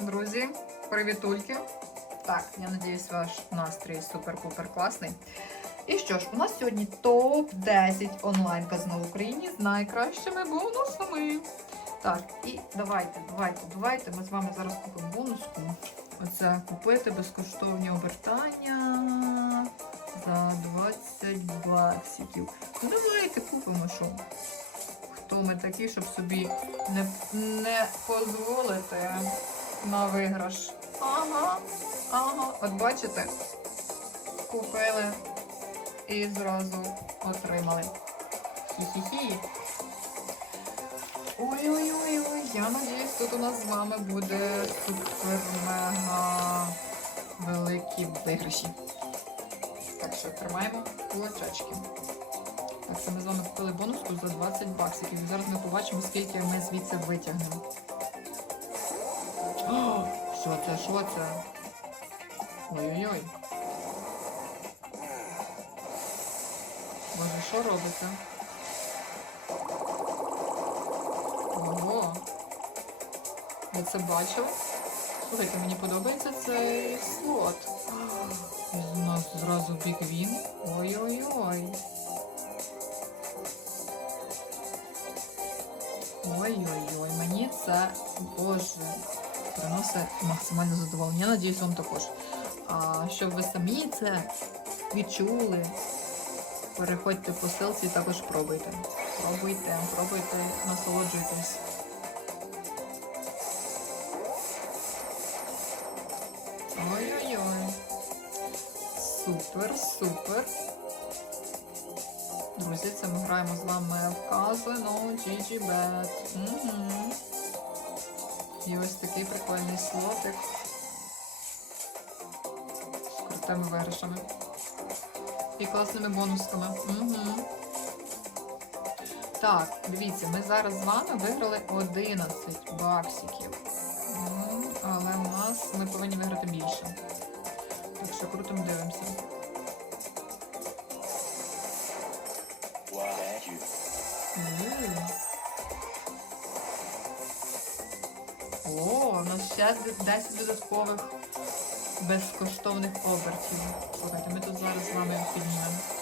друзі, привітульки. Так, я надіюсь, ваш настрій супер-пупер класний. І що ж, у нас сьогодні топ-10 онлайн казино в Україні з найкращими бонусами. Так, і давайте, давайте, давайте. Ми з вами зараз купимо бонуску. Оце купити безкоштовні обертання за 20 баксиків. Ну давайте купимо що. Хто ми такі, щоб собі не, не дозволити на виграш. Ага, ага. От бачите, купили і зразу отримали. Хі-хі-хі. Ой-ой-ой, я надіюсь, тут у нас з вами буде супер-мега великі виграші. Так що тримаємо кулачочки. Так, це ми з вами купили бонуску за 20 баксиків. І зараз ми побачимо, скільки ми звідси витягнемо. Що це? Що це? Ой-ой-ой. Боже, що робиться? Ого. Ви це бачили? Слухайте, мені подобається цей слот. У нас зразу біквін. Ой-ой-ой. Ой-ой-ой, мені це, боже, приносить максимальне задоволення. Я надіюсь, вам також. А щоб ви самі це відчули, переходьте по ссылці і також пробуйте. Пробуйте, пробуйте, насолоджуйтесь. Ой-ой-ой. Супер, супер. Друзі, це ми граємо з вами в казино GGBet. Угу. І ось такий прикольний слотик з крутими виграшами. І класними бонусками. Угу. Так, дивіться, ми зараз з вами виграли 11 баксиків. Але у нас ми повинні виграти більше. Так що крутим дивимося. М. У нас ще 10 додаткових безкоштовних обертів. Слухайте, ми тут зараз з вами піднімемо.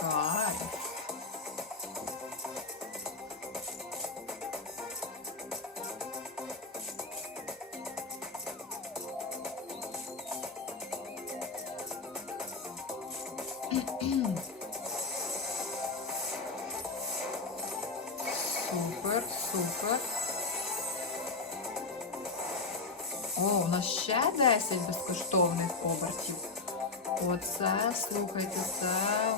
Кайф. Супер, супер. О, у нас ще 10 безкоштовних обертів. Оце, слухайте, це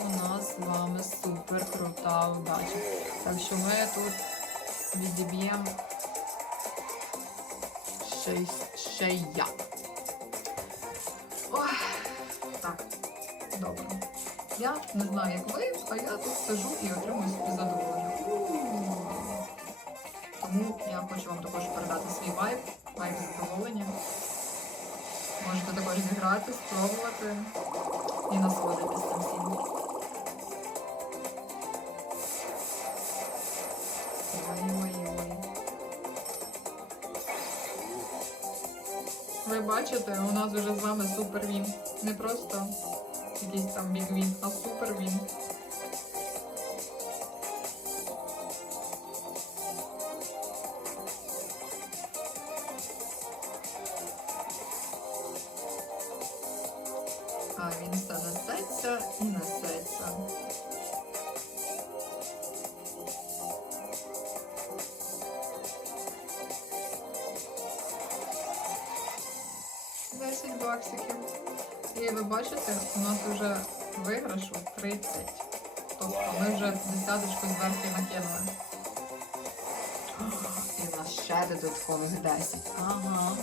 у нас з вами супер крута удача. Так що ми тут відіб'ємо ще, ще я. Ой, так, добре. Я не знаю, як ви, а я тут сижу і отримую собі задоволення. Тому я хочу вам також передати свій вайб, вайб задоволення. Можете грати, спробувати і насолодитись цим. Ой-ой-ой. Ви бачите, у нас вже з вами супер він. Не просто якийсь там біг він, а супер А він все несеться і несеться. Десять баксиків. І ви бачите, у нас вже виграшу 30. Тобто ми вже десяточку зверху накинули. І в нас ще додаткових 10. Ага.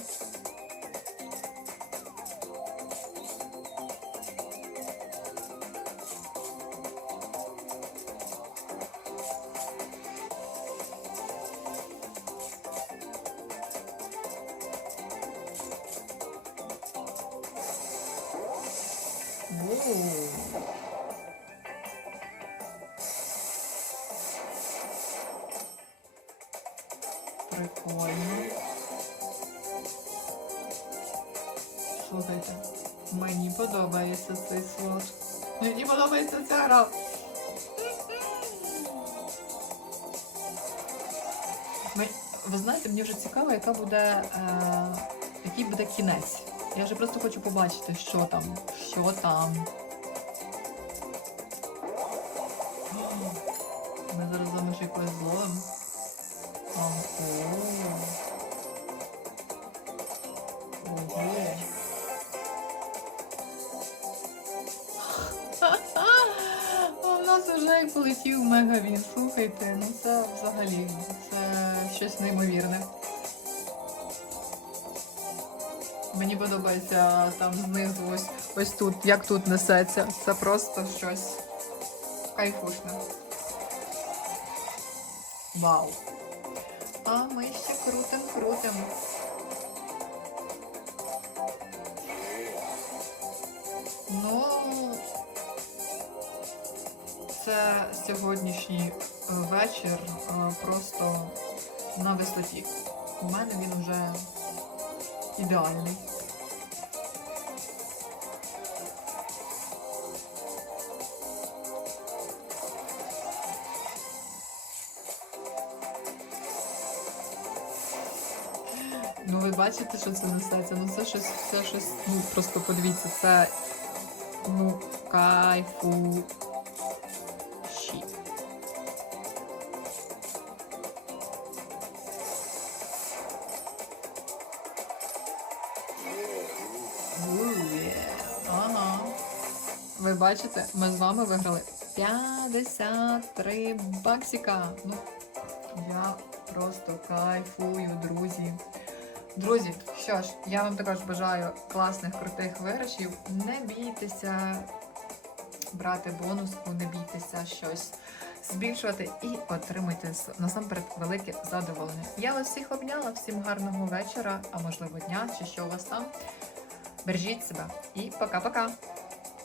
Прикольно. Слухайте, мені подобається цей слот. Мені подобається ця гра. Ви знаєте, мені вже цікаво, яка буде, е, який буде кінець. Я вже просто хочу побачити, що там, що там. Ми зараз вами ще якось. Ого. А нас вже полетів мегавін. Слухайте, ну це взагалі це щось неймовірне. Мені подобається там знизу ось ось тут, як тут несеться. Це просто щось кайфушне. Вау! А ми ще крутим, крутим. Ну, це сьогоднішній е, вечір е, просто на висоті. У мене він вже ідеальний. Ну ви бачите, що це несеться? Ну це щось, це щось, ну просто подивіться, це ну кайфу. Ви бачите, ми з вами виграли 53 баксика. Ну, я просто кайфую, друзі. Друзі, що ж, я вам також бажаю класних, крутих виграшів. Не бійтеся брати бонуску, не бійтеся щось збільшувати і отримуйте насамперед велике задоволення. Я вас всіх обняла, всім гарного вечора, а можливо дня чи що у вас там. Бережіть себе і пока-пока!